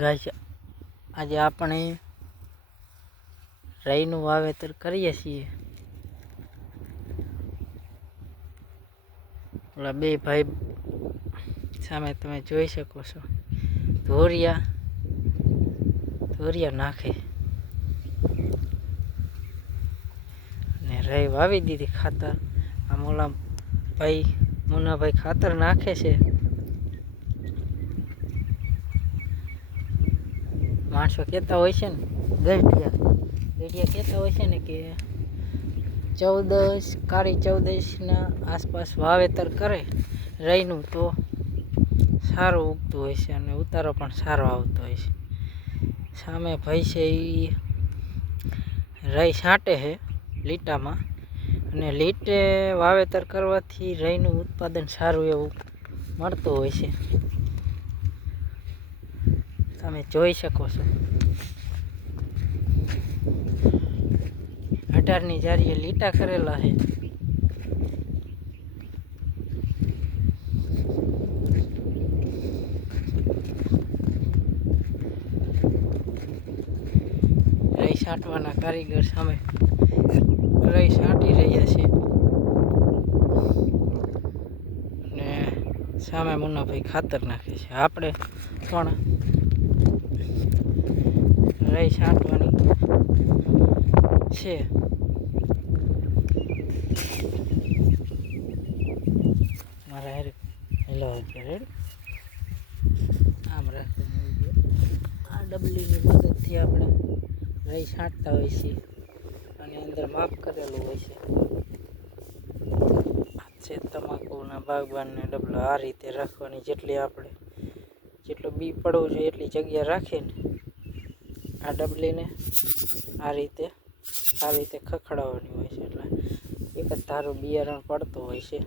Guys આજે આપણે રાઈનું વાવેતર કરીએ છીએ। ઓલા બે ભાઈ સામે તમે જોઈ શકો છો, ધોરિયા નાખે ને રાઈ વાવી દીધી। ખાતર આમ ઓલા ભાઈ મુન્નાભાઈ ખાતર નાખે છે। માણસો કહેતા હોય છે ને, ગઢિયા કહેતા હોય છે ને કે 14 કાળી 14 આસપાસ વાવેતર કરે રાઈનું તો સારું ઉગતું હોય છે અને ઉતારો પણ સારો આવતો હોય છે। સામે ભાઈ છે એ રાઈ છાંટે છે લીટામાં, અને લીટે વાવેતર કરવાથી રાઈનું ઉત્પાદન સારું એવું મળતું હોય છે। તમે જોઈ શકો છો 18ની જારીએ લીટા કરેલા છે। રાઈ છાંટવાના કારીગર સામે રાઈ છાંટી રહ્યા છે ને સામે મુન્નાભાઈ ખાતર નાખે છે। આપણે પણ રાઈ છાંટવાની છે। મારા હેર હેલો રેડ આમ રાખીને આ ડબલીની મદદથી આપણે રાઈ છાંટતા હોય છે અને અંદર માપ કરેલું હોય છે। તમાકુના બાગબાનને ડબલા આ રીતે રાખવાની, જેટલો બી પડવો જોઈએ એટલી જગ્યા રાખીને આ ડબલીને આ રીતે ખખડાવવાની હોય છે, એટલે એક જ ધારું બિયારણ પડતું હોય છે।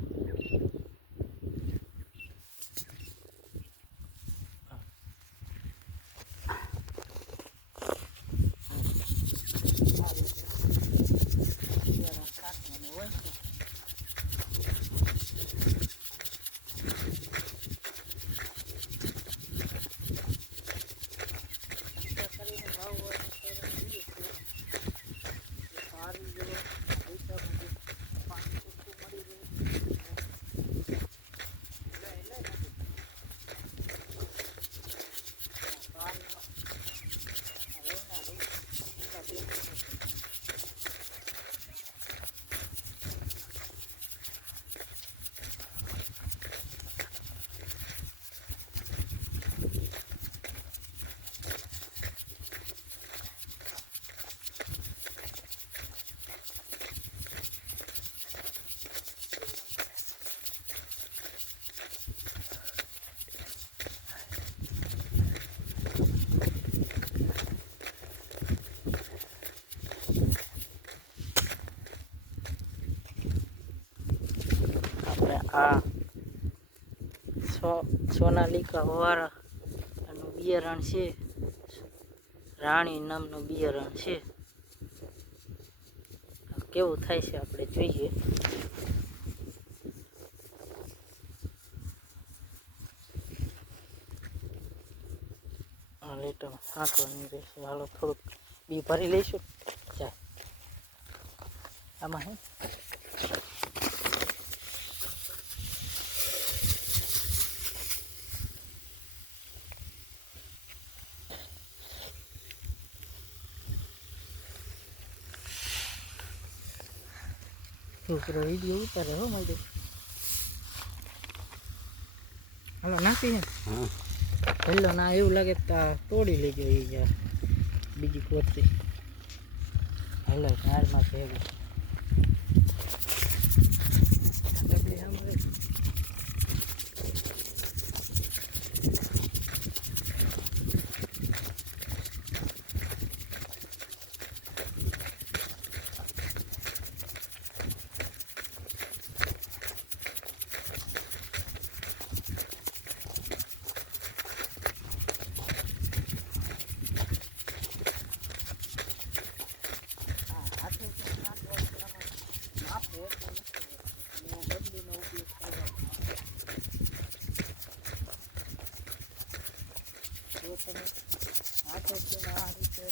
આ સોનાલિકા વાળાનું બિયારણ છે, રાણી નામનું બિયારણ છે। કેવું થાય છે આપણે જોઈએ। આ લીટામાં છાંટવાની રહેશે। હાલો થોડુંક બી ભરી લઈશું જાય આમાં હે છોકરો વિડીયો ઉતારે હો મારી। હાલો નાખી છે હેલો ના એવું લાગે તો તોડી લેજો એ યાર બીજી કોથળી હેલો ઝાડમાં ભેગું તમે હાથેથી આ રીતે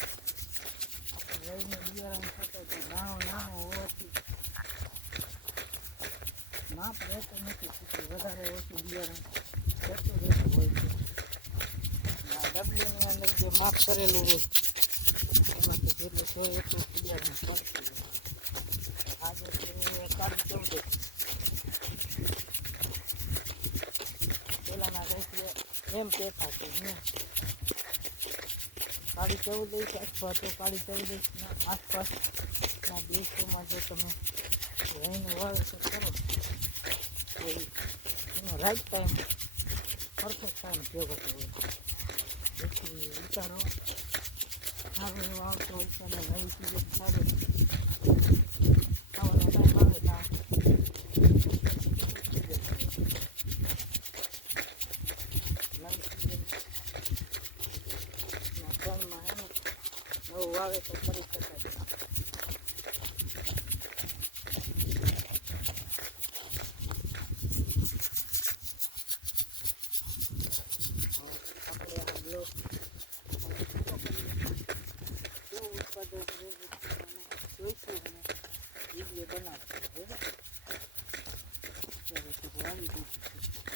રહીને બિયારણ થતો તો નાનો હોવાથી માપ રહેતું નથી, વધારે ઓછું બિયારણ થતું રહેતું હોય છે. આ ડબલીની અંદર જે માપ કરેલું હોય એમાં તો જેટલું જોઈએ એટલું બિયારણ પડતું હોય. આજે કાઢી જવું છે. પહેલાંના કંઈક એમ કહેતા કે હું કાળી 14 અથવા તો કાળી 14 આસપાસના દિવસોમાં જો તમે રહીનું વાવેતર કરો તો એનો રાઈટ ટાઈમ પરફેક્ટ ટાઈમ ભેગો હોય, જેથી ઉતારો સારો એવો આવતો હોય છે અને નવી સિઝન સારી ખાવાનો ટાઈમ આવે ત્યાં નવી સિઝનના ટાઈમમાં એનું નવું વાવેતર કરી શકાય. વિડીયો બનાવતો બરાબર, ત્યારે વાવી દીધું છે.